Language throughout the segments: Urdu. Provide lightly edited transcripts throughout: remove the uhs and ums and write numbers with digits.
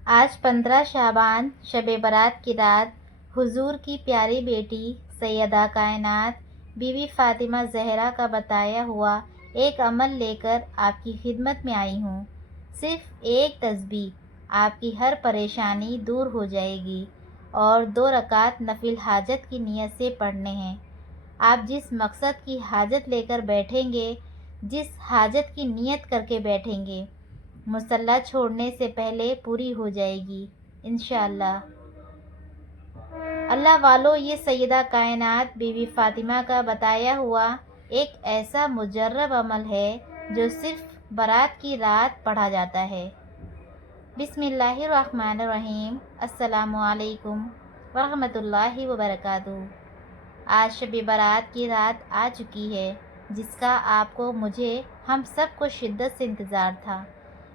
آج 15 شعبان شب برات کی رات حضور کی پیاری بیٹی سیدہ کائنات بی بی فاطمہ زہرا کا بتایا ہوا ایک عمل لے کر آپ کی خدمت میں آئی ہوں۔ صرف ایک تسبیح آپ کی ہر پریشانی دور ہو جائے گی اور 2 رکعت نفل حاجت کی نیت سے پڑھنے ہیں۔ آپ جس مقصد کی حاجت لے کر بیٹھیں گے، جس حاجت کی نیت کر کے بیٹھیں گے، مصلی چھوڑنے سے پہلے پوری ہو جائے گی انشاءاللہ۔ اللہ والو، یہ سیدہ کائنات بی بی فاطمہ کا بتایا ہوا ایک ایسا مجرب عمل ہے جو صرف برات کی رات پڑھا جاتا ہے۔ بسم اللہ الرحمن الرحیم۔ السلام علیکم ورحمۃ اللہ وبرکاتہ۔ آج شب برات کی رات آ چکی ہے جس کا آپ کو، مجھے، ہم سب کو شدت سے انتظار تھا۔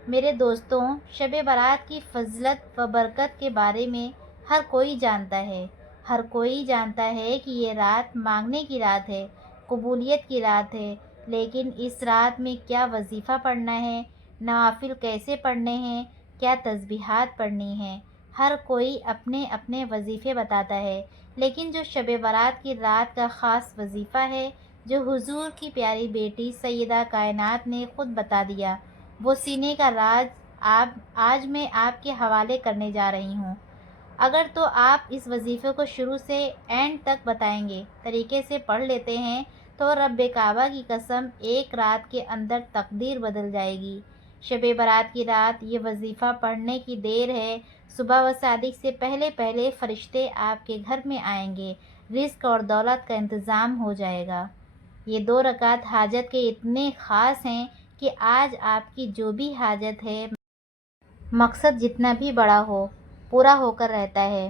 میرے دوستوں، شب برات کی فضیلت و برکت کے بارے میں ہر کوئی جانتا ہے۔ ہر کوئی جانتا ہے کہ یہ رات مانگنے کی رات ہے، قبولیت کی رات ہے، لیکن اس رات میں کیا وظیفہ پڑھنا ہے، نوافل کیسے پڑھنے ہیں، کیا تسبیحات پڑھنی ہیں، ہر کوئی اپنے اپنے وظیفے بتاتا ہے، لیکن جو شب برات کی رات کا خاص وظیفہ ہے، جو حضور کی پیاری بیٹی سیدہ کائنات نے خود بتا دیا، وہ سینے کا راز آج میں آپ کے حوالے کرنے جا رہی ہوں۔ اگر تو آپ اس وظیفے کو شروع سے اینڈ تک بتائیں گے، طریقے سے پڑھ لیتے ہیں، تو رب کعبہ کی قسم ایک رات کے اندر تقدیر بدل جائے گی۔ شب برات کی رات یہ وظیفہ پڑھنے کی دیر ہے، صبح و صادق سے پہلے پہلے فرشتے آپ کے گھر میں آئیں گے، رزق اور دولت کا انتظام ہو جائے گا۔ یہ 2 رکعت حاجت کے اتنے خاص ہیں کہ آج آپ کی جو بھی حاجت ہے، مقصد جتنا بھی بڑا ہو، پورا ہو کر رہتا ہے۔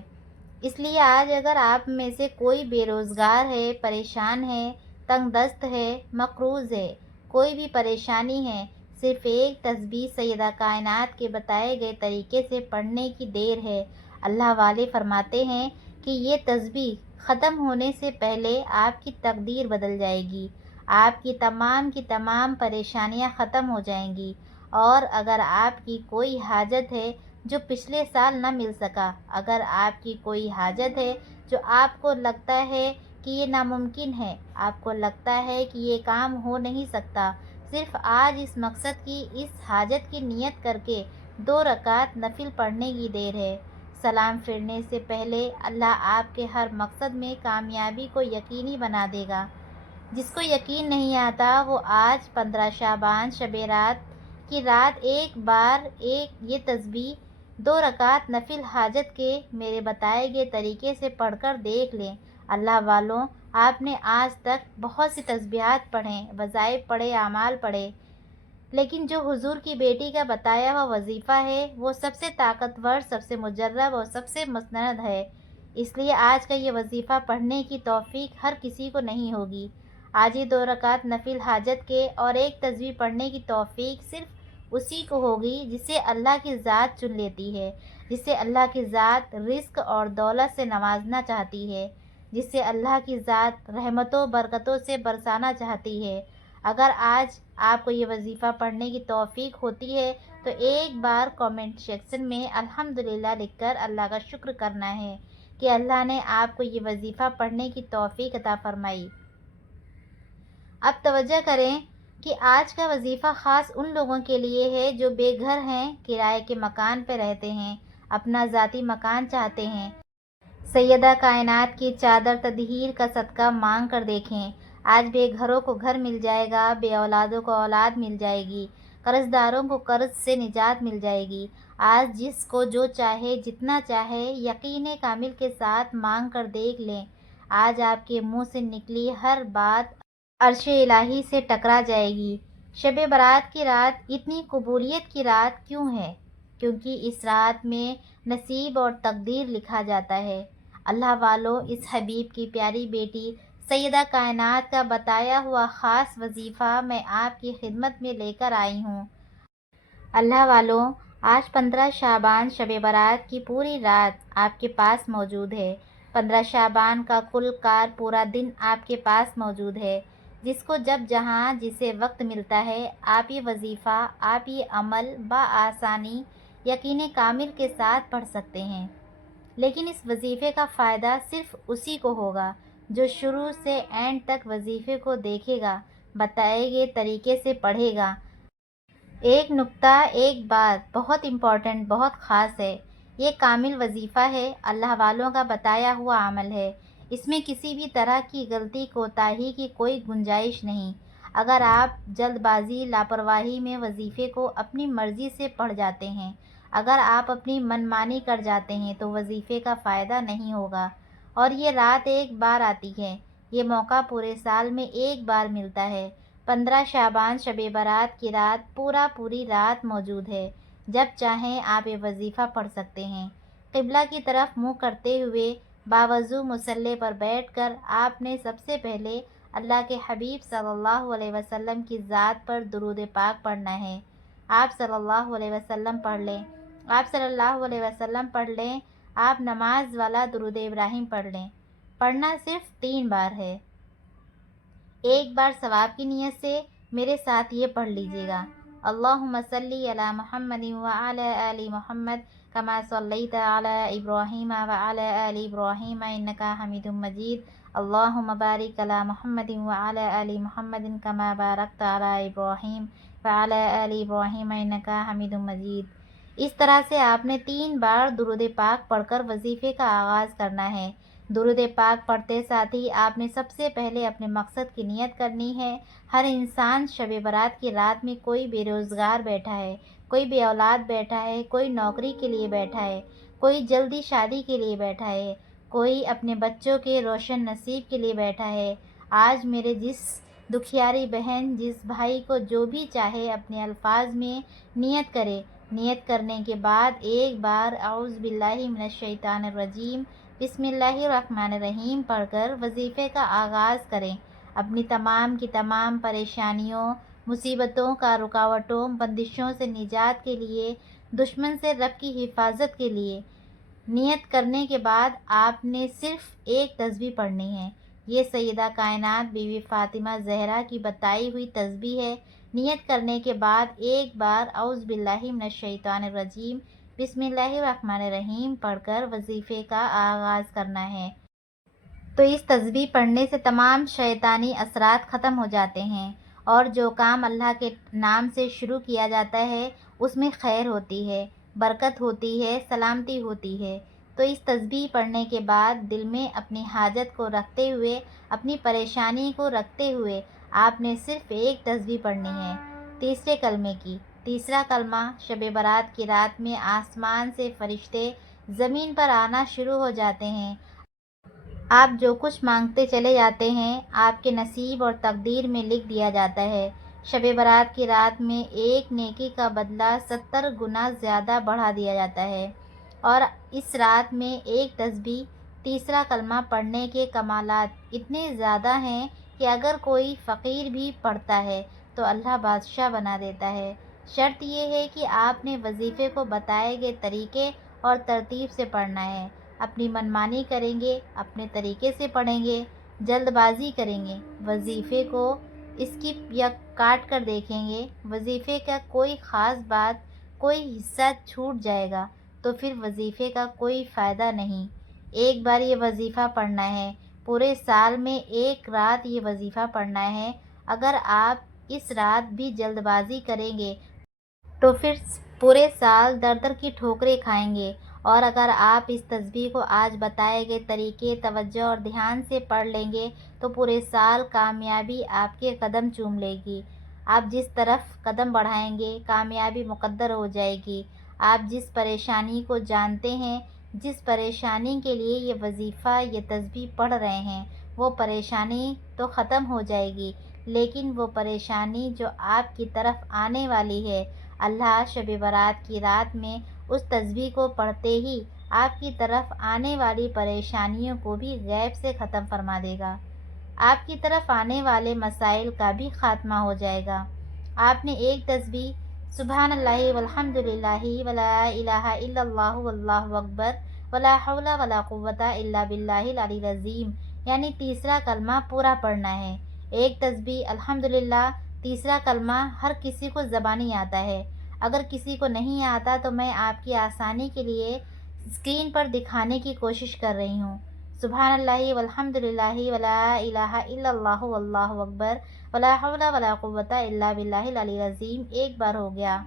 اس لیے آج اگر آپ میں سے کوئی بے روزگار ہے، پریشان ہے، تنگ دست ہے، مقروض ہے، کوئی بھی پریشانی ہے، صرف ایک تسبیح سیدہ کائنات کے بتائے گئے طریقے سے پڑھنے کی دیر ہے۔ اللہ والے فرماتے ہیں کہ یہ تسبیح ختم ہونے سے پہلے آپ کی تقدیر بدل جائے گی، آپ کی تمام پریشانیاں ختم ہو جائیں گی۔ اور اگر آپ کی کوئی حاجت ہے جو پچھلے سال نہ مل سکا، اگر آپ کی کوئی حاجت ہے جو آپ کو لگتا ہے کہ یہ ناممکن ہے، آپ کو لگتا ہے کہ یہ کام ہو نہیں سکتا، صرف آج اس مقصد کی، اس حاجت کی نیت کر کے 2 رکعت نفل پڑھنے کی دیر ہے۔ سلام پھیرنے سے پہلے اللہ آپ کے ہر مقصد میں کامیابی کو یقینی بنا دے گا۔ جس کو یقین نہیں آتا وہ آج 15 شعبان شب رات کی رات ایک بار یہ تسبیح 2 رکعت نفل حاجت کے میرے بتائے گئے طریقے سے پڑھ کر دیکھ لیں۔ اللہ والوں، آپ نے آج تک بہت سی تسبیحات پڑھیں، وظائف پڑھے، اعمال پڑھے، لیکن جو حضور کی بیٹی کا بتایا ہوا وظیفہ ہے وہ سب سے طاقتور، سب سے مجرب اور سب سے مستند ہے۔ اس لیے آج کا یہ وظیفہ پڑھنے کی توفیق ہر کسی کو نہیں ہوگی۔ آج یہ 2 رکعت نفل حاجت کے اور ایک تسبیح پڑھنے کی توفیق صرف اسی کو ہوگی جسے اللہ کی ذات چن لیتی ہے، جسے اللہ کی ذات رزق اور دولت سے نوازنا چاہتی ہے، جسے اللہ کی ذات رحمتوں برکتوں سے برسانا چاہتی ہے۔ اگر آج آپ کو یہ وظیفہ پڑھنے کی توفیق ہوتی ہے تو ایک بار کامنٹ سیکشن میں الحمدللہ لکھ کر اللہ کا شکر کرنا ہے کہ اللہ نے آپ کو یہ وظیفہ پڑھنے کی توفیق عطا فرمائی۔ اب توجہ کریں کہ آج کا وظیفہ خاص ان لوگوں کے لیے ہے جو بے گھر ہیں، کرائے کے مکان پہ رہتے ہیں، اپنا ذاتی مکان چاہتے ہیں۔ سیدہ کائنات کی چادر تطہیر کا صدقہ مانگ کر دیکھیں، آج بے گھروں کو گھر مل جائے گا، بے اولادوں کو اولاد مل جائے گی، قرض داروں کو قرض سے نجات مل جائے گی۔ آج جس کو جو چاہے، جتنا چاہے، یقین کامل کے ساتھ مانگ کر دیکھ لیں، آج آپ کے منہ سے نکلی ہر بات عرش الہی سے ٹکرا جائے گی۔ شب برات کی رات اتنی قبولیت کی رات کیوں ہے؟ کیونکہ اس رات میں نصیب اور تقدیر لکھا جاتا ہے۔ اللہ والو، اس حبیب کی پیاری بیٹی سیدہ کائنات کا بتایا ہوا خاص وظیفہ میں آپ کی خدمت میں لے کر آئی ہوں۔ اللہ والو، آج 15 شعبان شب برات کی پوری رات آپ کے پاس موجود ہے۔ 15 شعبان کا کل کار پورا دن آپ کے پاس موجود ہے۔ جس کو جب جہاں جسے وقت ملتا ہے، آپ یہ وظیفہ، آپ یہ عمل بآسانی یقین کامل کے ساتھ پڑھ سکتے ہیں، لیکن اس وظیفے کا فائدہ صرف اسی کو ہوگا جو شروع سے اینڈ تک وظیفے کو دیکھے گا، بتائے گئے طریقے سے پڑھے گا۔ ایک نکتہ، ایک بات بہت امپورٹنٹ، بہت خاص ہے۔ یہ کامل وظیفہ ہے، اللہ والوں کا بتایا ہوا عمل ہے۔ اس میں کسی بھی طرح کی غلطی کوتاہی کی کوئی گنجائش نہیں۔ اگر آپ جلد بازی، لاپرواہی میں وظیفے کو اپنی مرضی سے پڑھ جاتے ہیں، اگر آپ اپنی من مانی کر جاتے ہیں تو وظیفے کا فائدہ نہیں ہوگا۔ اور یہ رات ایک بار آتی ہے، یہ موقع پورے سال میں ایک بار ملتا ہے۔ 15 شعبان شب برات کی رات پوری رات موجود ہے۔ جب چاہیں آپ یہ وظیفہ پڑھ سکتے ہیں۔ قبلہ کی طرف منہ کرتے ہوئے باوضو مصلی پر بیٹھ کر آپ نے سب سے پہلے اللہ کے حبیب صلی اللہ علیہ وسلم کی ذات پر درود پاک پڑھنا ہے۔ آپ صلی اللہ علیہ وسلم پڑھ لیں، آپ صلی اللہ علیہ وسلم پڑھ لیں، آپ نماز والا درود ابراہیم پڑھ لیں۔ پڑھنا صرف 3 بار ہے۔ ایک بار ثواب کی نیت سے میرے ساتھ یہ پڑھ لیجئے گا: اللہم صلی علی محمد وعلی آل محمد کما صلیت علی ابراہیم وعلی آل ابراہیم انکا حمید مجید، اللہم بارک علی محمد وعلی آل محمد کما بارکت علی ابراہیم وعلی آل ابراہیم انکا حمید مجید۔ اس طرح سے آپ نے 3 بار درود پاک پڑھ کر وظیفے کا آغاز کرنا ہے۔ درود پاک پڑھتے ساتھ ہی آپ نے سب سے پہلے اپنے مقصد کی نیت کرنی ہے۔ ہر انسان شب برات کی رات میں کوئی بے روزگار بیٹھا ہے، کوئی بے اولاد بیٹھا ہے، کوئی نوکری کے لیے بیٹھا ہے، کوئی جلدی شادی کے لیے بیٹھا ہے، کوئی اپنے بچوں کے روشن نصیب کے لیے بیٹھا ہے۔ آج میرے جس دکھیاری بہن، جس بھائی کو جو بھی چاہے اپنے الفاظ میں نیت کرے۔ نیت کرنے کے بعد ایک بار اعوذ باللہ من الشیطان الرجیم بسم اللہ الرحمن الرحیم پڑھ کر وظیفے کا آغاز کریں۔ اپنی تمام کی تمام پریشانیوں، مصیبتوں کا رکاوٹوں، بندشوں سے نجات کے لیے، دشمن سے رب کی حفاظت کے لیے نیت کرنے کے بعد آپ نے صرف ایک تسبیح پڑھنی ہے۔ یہ سیدہ کائنات بی بی فاطمہ زہرا کی بتائی ہوئی تسبیح ہے۔ نیت کرنے کے بعد ایک بار اعوذ باللہ من الشیطان الرجیم بسم اللہ الرحمن الرحیم پڑھ کر وظیفے کا آغاز کرنا ہے۔ تو اس تسبیح پڑھنے سے تمام شیطانی اثرات ختم ہو جاتے ہیں، اور جو کام اللہ کے نام سے شروع کیا جاتا ہے اس میں خیر ہوتی ہے، برکت ہوتی ہے، سلامتی ہوتی ہے۔ تو اس تسبیح پڑھنے کے بعد دل میں اپنی حاجت کو رکھتے ہوئے، اپنی پریشانی کو رکھتے ہوئے آپ نے صرف ایک تسبیح پڑھنی ہے، تیسرے کلمے کی۔ تیسرا کلمہ: شب برات کی رات میں آسمان سے فرشتے زمین پر آنا شروع ہو جاتے ہیں۔ آپ جو کچھ مانگتے چلے جاتے ہیں آپ کے نصیب اور تقدیر میں لکھ دیا جاتا ہے۔ شب برات کی رات میں ایک نیکی کا بدلہ 70 گنا زیادہ بڑھا دیا جاتا ہے۔ اور اس رات میں ایک تسبیح، تیسرا کلمہ پڑھنے کے کمالات اتنے زیادہ ہیں کہ اگر کوئی فقیر بھی پڑھتا ہے تو اللہ بادشاہ بنا دیتا ہے۔ شرط یہ ہے کہ آپ نے وظیفے کو بتائے گئے طریقے اور ترتیب سے پڑھنا ہے۔ اپنی منمانی کریں گے، اپنے طریقے سے پڑھیں گے، جلد بازی کریں گے، وظیفے کو اسکپ یا کاٹ کر دیکھیں گے، وظیفے کا کوئی خاص بات، کوئی حصہ چھوٹ جائے گا تو پھر وظیفے کا کوئی فائدہ نہیں۔ ایک بار یہ وظیفہ پڑھنا ہے، پورے سال میں ایک رات یہ وظیفہ پڑھنا ہے۔ اگر آپ اس رات بھی جلد بازی کریں گے تو پھر پورے سال در در کی ٹھوکریں کھائیں گے۔ اور اگر آپ اس تسبیح کو آج بتائے گئے طریقے، توجہ اور دھیان سے پڑھ لیں گے تو پورے سال کامیابی آپ کے قدم چوم لے گی۔ آپ جس طرف قدم بڑھائیں گے کامیابی مقدر ہو جائے گی۔ آپ جس پریشانی کو جانتے ہیں، جس پریشانی کے لیے یہ وظیفہ، یہ تسبیح پڑھ رہے ہیں، وہ پریشانی تو ختم ہو جائے گی، لیکن وہ پریشانی جو آپ کی طرف آنے والی ہے، اللہ شب برات کی رات میں اس تسبیح کو پڑھتے ہی آپ کی طرف آنے والی پریشانیوں کو بھی غیب سے ختم فرما دے گا۔ آپ کی طرف آنے والے مسائل کا بھی خاتمہ ہو جائے گا۔ آپ نے ایک تسبیح سبحان اللہ والحمد للہ ولا الہ الا اللہ واللہ اکبر ولا حول ولا قوت الا باللہ العلی العظیم یعنی تیسرا کلمہ پورا پڑھنا ہے۔ ایک تسبیح الحمدللہ، تیسرا کلمہ ہر کسی کو زبانی آتا ہے۔ اگر کسی کو نہیں آتا تو میں آپ کی آسانی کے لیے اسکرین پر دکھانے کی کوشش کر رہی ہوں۔ سبحان اللہ والحمد للہ ولا الہ الا اللہ واللہ اکبر ولا حول ولا قوت الا باللہ العلی العظیم ایک بار ہو گیا۔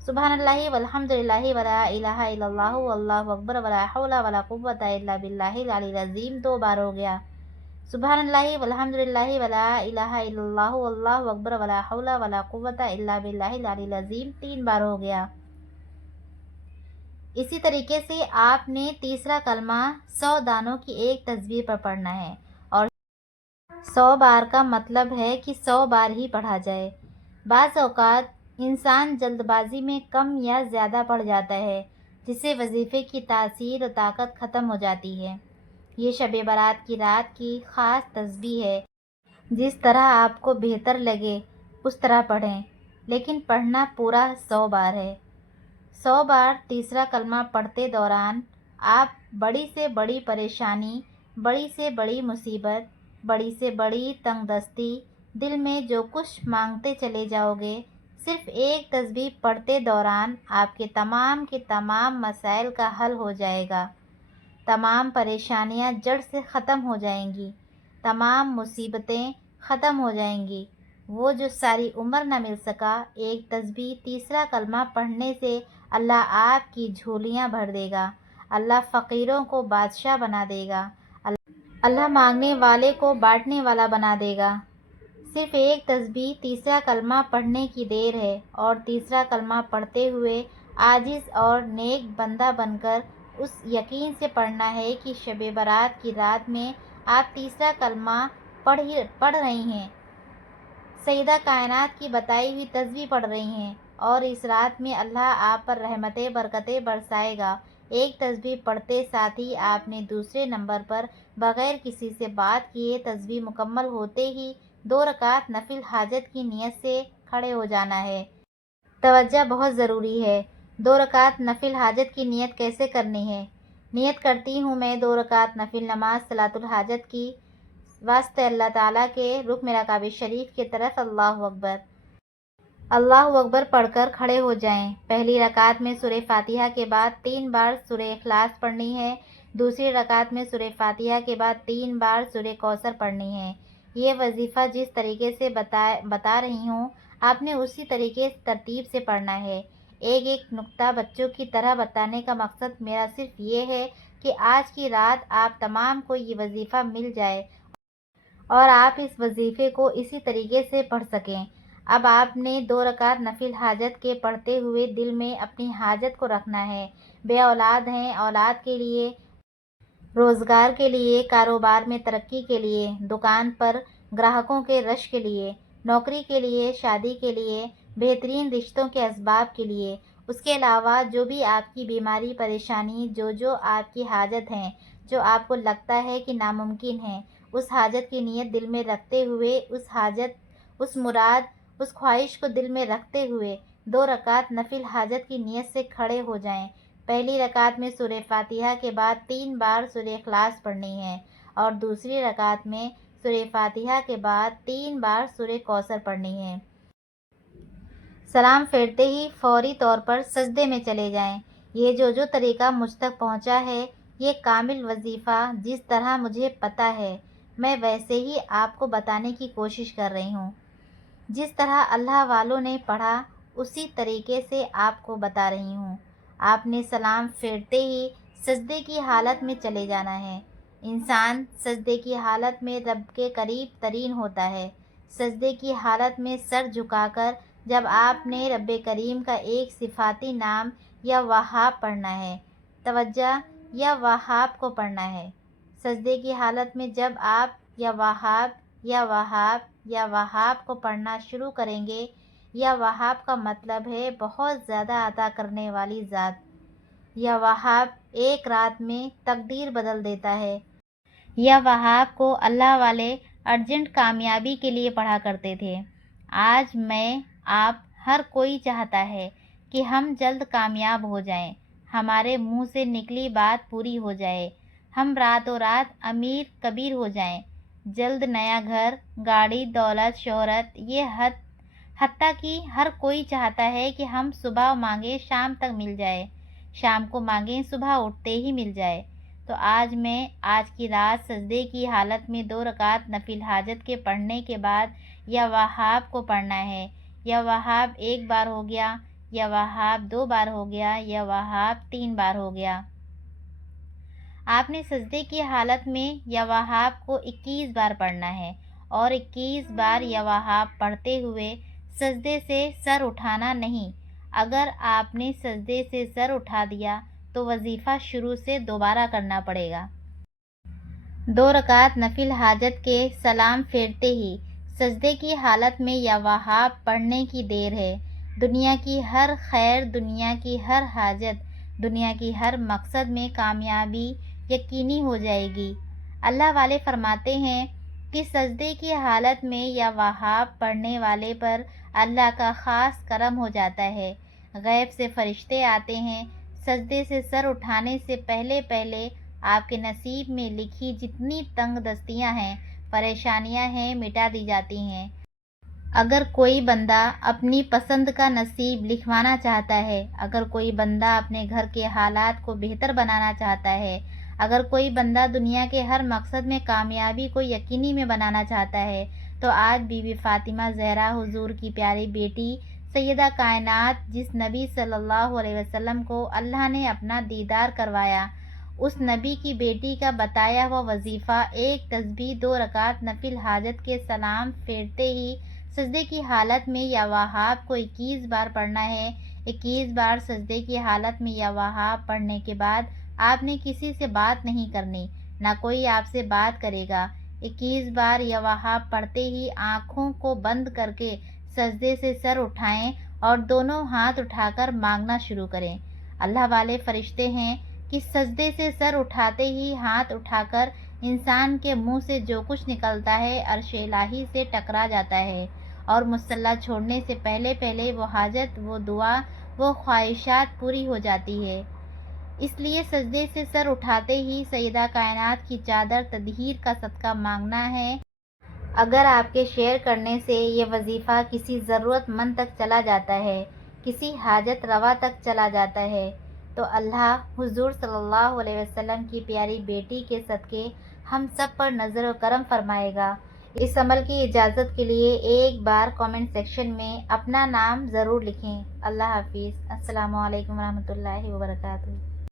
سبحان اللہ والحمد للہ ولا الہ الا اللہ واللہ اکبر ولا حول ولا قوت الا باللہ العلی العظیم دو بار ہو گیا۔ سبحان اللہ والحمد للہ ولا الہ الا اللہ واللہ اکبر ولا حول ولا قوت الا باللہ العلی العظیم تین بار ہو گیا۔ اسی طریقے سے آپ نے تیسرا کلمہ 100 دانوں کی ایک تسبیح پر پڑھنا ہے، اور 100 بار کا مطلب ہے کہ 100 بار ہی پڑھا جائے۔ بعض اوقات انسان جلد بازی میں کم یا زیادہ پڑھ جاتا ہے، جس سے وظیفے کی تاثیر و طاقت ختم ہو جاتی ہے۔ یہ شب برات کی رات کی خاص تسبیح ہے، جس طرح آپ کو بہتر لگے اس طرح پڑھیں، لیکن پڑھنا پورا 100 بار ہے۔ 100 بار تیسرا کلمہ پڑھتے دوران آپ بڑی سے بڑی پریشانی، بڑی سے بڑی مصیبت، بڑی سے بڑی تنگ دستی، دل میں جو کچھ مانگتے چلے جاؤ گے، صرف ایک تسبیح پڑھتے دوران آپ کے تمام مسائل کا حل ہو جائے گا۔ تمام پریشانیاں جڑ سے ختم ہو جائیں گی، تمام مصیبتیں ختم ہو جائیں گی۔ وہ جو ساری عمر نہ مل سکا، ایک تسبیح تیسرا کلمہ پڑھنے سے اللہ آپ کی جھولیاں بھر دے گا، اللہ فقیروں کو بادشاہ بنا دے گا، اللہ مانگنے والے کو بانٹنے والا بنا دے گا۔ صرف ایک تسبیح تیسرا کلمہ پڑھنے کی دیر ہے، اور تیسرا کلمہ پڑھتے ہوئے عاجز اور نیک بندہ بن کر اس یقین سے پڑھنا ہے کہ شب برات کی رات میں آپ تیسرا کلمہ پڑھ رہی ہیں، سیدہ کائنات کی بتائی ہوئی تسبیح پڑھ رہی ہیں، اور اس رات میں اللہ آپ پر رحمتیں برکتیں برسائے گا۔ ایک تسبیح پڑھتے ساتھ ہی آپ نے دوسرے نمبر پر بغیر کسی سے بات کیے تسبیح مکمل ہوتے ہی 2 رکعت نفل حاجت کی نیت سے کھڑے ہو جانا ہے۔ توجہ بہت ضروری ہے۔ 2 رکعت نفل حاجت کی نیت کیسے کرنی ہے؟ نیت کرتی ہوں میں 2 رکعت نفل نماز صلاۃ الحاجت کی، واسطے اللہ تعالیٰ کے رکن کعبہ شریف کی طرف اللہ اکبر پڑھ کر کھڑے ہو جائیں۔ پہلی رکعت میں سورہ فاتحہ کے بعد 3 بار سورہ اخلاص پڑھنی ہے، دوسری رکعت میں سورہ فاتحہ کے بعد 3 بار سورہ کوثر پڑھنی ہے۔ یہ وظیفہ جس طریقے سے بتا رہی ہوں، آپ نے اسی طریقے ترتیب سے پڑھنا ہے۔ ایک ایک نقطہ بچوں کی طرح بتانے کا مقصد میرا صرف یہ ہے کہ آج کی رات آپ تمام کو یہ وظیفہ مل جائے اور آپ اس وظیفے کو اسی طریقے سے پڑھ سکیں۔ اب آپ نے 2 رکعت نفل حاجت کے پڑھتے ہوئے دل میں اپنی حاجت کو رکھنا ہے۔ بے اولاد ہیں، اولاد کے لیے، روزگار کے لیے، کاروبار میں ترقی کے لیے، دکان پر گراہکوں کے رش کے لیے، نوکری کے لیے، شادی کے لیے، بہترین رشتوں کے اسباب کے لیے، اس کے علاوہ جو بھی آپ کی بیماری پریشانی، جو آپ کی حاجت ہیں، جو آپ کو لگتا ہے کہ ناممکن ہے، اس حاجت کی نیت دل میں رکھتے ہوئے، اس حاجت، اس مراد، اس خواہش کو دل میں رکھتے ہوئے 2 رکعت نفل حاجت کی نیت سے کھڑے ہو جائیں۔ پہلی رکعت میں سورہ فاتحہ کے بعد 3 بار سورہ اخلاص پڑھنی ہے، اور دوسری رکعت میں سورہ فاتحہ کے بعد 3 بار سورہ کوثر پڑھنی ہے۔ سلام پھیرتے ہی فوری طور پر سجدے میں چلے جائیں۔ یہ جو طریقہ مجھ تک پہنچا ہے، یہ کامل وظیفہ جس طرح مجھے پتہ ہے، میں ویسے ہی آپ کو بتانے کی کوشش کر رہی ہوں۔ جس طرح اللہ والوں نے پڑھا، اسی طریقے سے آپ کو بتا رہی ہوں۔ آپ نے سلام پھیرتے ہی سجدے کی حالت میں چلے جانا ہے۔ انسان سجدے کی حالت میں رب کے قریب ترین ہوتا ہے۔ سجدے کی حالت میں سر جھکا کر جب آپ نے رب کریم کا ایک صفاتی نام یا وہاب پڑھنا ہے، توجہ، یا وہاب کو پڑھنا ہے۔ سجدے کی حالت میں جب آپ یا وہاب یا وہاب یا وہاب کو پڑھنا شروع کریں گے، یا وہاب کا مطلب ہے بہت زیادہ عطا کرنے والی ذات، یا وہاب ایک رات میں تقدیر بدل دیتا ہے۔ یا وہاب کو اللہ والے ارجنٹ کامیابی کے لیے پڑھا کرتے تھے۔ آج میں، آپ، ہر کوئی چاہتا ہے کہ ہم جلد کامیاب ہو جائیں، ہمارے منہ سے نکلی بات پوری ہو جائے، ہم راتوں رات امیر کبیر ہو جائیں، جلد نیا گھر، گاڑی، دولت، شہرت، یہ حتیٰ کہ ہر کوئی چاہتا ہے کہ ہم صبح مانگیں شام تک مل جائے، شام کو مانگیں صبح اٹھتے ہی مل جائے۔ تو آج کی رات سجدے کی حالت میں 2 رکعت نفل حاجت کے پڑھنے کے بعد یا وہاب کو پڑھنا ہے، یا وہاب 1 بار ہو گیا، یا وہاب 2 بار ہو گیا، یا وہاب 3 بار ہو گیا۔ آپ نے سجدے کی حالت میں یا وہاب کو 21 بار پڑھنا ہے، اور 21 بار یا وہاب پڑھتے ہوئے سجدے سے سر اٹھانا نہیں۔ اگر آپ نے سجدے سے سر اٹھا دیا تو وظیفہ شروع سے دوبارہ کرنا پڑے گا۔ 2 رکعت نفل حاجت کے سلام پھیرتے ہی سجدے کی حالت میں یا وہاب پڑھنے کی دیر ہے۔ دنیا کی ہر خیر، دنیا کی ہر حاجت، دنیا کی ہر مقصد میں کامیابی یقینی ہو جائے گی۔ اللہ والے فرماتے ہیں کہ سجدے کی حالت میں یا وہاب پڑھنے والے پر اللہ کا خاص کرم ہو جاتا ہے۔ غیب سے فرشتے آتے ہیں، سجدے سے سر اٹھانے سے پہلے آپ کے نصیب میں لکھی جتنی تنگ دستیاں ہیں، پریشانیاں ہیں، مٹا دی جاتی ہیں۔ اگر کوئی بندہ اپنی پسند کا نصیب لکھوانا چاہتا ہے، اگر کوئی بندہ اپنے گھر کے حالات کو بہتر بنانا چاہتا ہے، اگر کوئی بندہ دنیا کے ہر مقصد میں کامیابی کو یقینی میں بنانا چاہتا ہے، تو آج بی بی فاطمہ زہرا حضور کی پیاری بیٹی سیدہ کائنات، جس نبی صلی اللہ علیہ وسلم کو اللہ نے اپنا دیدار کروایا، اس نبی کی بیٹی کا بتایا ہوا وظیفہ 1 تسبیح 2 رکعت نفل حاجت کے سلام پھیرتے ہی سجدے کی حالت میں یا وہاب کو 21 بار پڑھنا ہے۔ 21 بار سجدے کی حالت میں یا وہاب پڑھنے کے بعد آپ نے کسی سے بات نہیں کرنی، نہ کوئی آپ سے بات کرے گا۔ 21 بار یا وہاب پڑھتے ہی آنکھوں کو بند کر کے سجدے سے سر اٹھائیں اور دونوں ہاتھ اٹھا کر مانگنا شروع کریں۔ اللہ والے فرشتے ہیں کہ سجدے سے سر اٹھاتے ہی ہاتھ اٹھا کر انسان کے منہ سے جو کچھ نکلتا ہے عرش الہی سے ٹکرا جاتا ہے، اور مصلی چھوڑنے سے پہلے وہ حاجت، وہ دعا، وہ خواہشات پوری ہو جاتی ہے۔ اس لیے سجدے سے سر اٹھاتے ہی سیدہ کائنات کی چادر تطہیر کا صدقہ مانگنا ہے۔ اگر آپ کے شیئر کرنے سے یہ وظیفہ کسی ضرورت مند تک چلا جاتا ہے، کسی حاجت روا تک چلا جاتا ہے، تو اللہ حضور صلی اللہ علیہ وسلم کی پیاری بیٹی کے صدقے ہم سب پر نظر و کرم فرمائے گا۔ اس عمل کی اجازت کے لیے ایک بار کامنٹ سیکشن میں اپنا نام ضرور لکھیں۔ اللہ حافظ۔ السلام علیکم ورحمۃ اللہ وبرکاتہ۔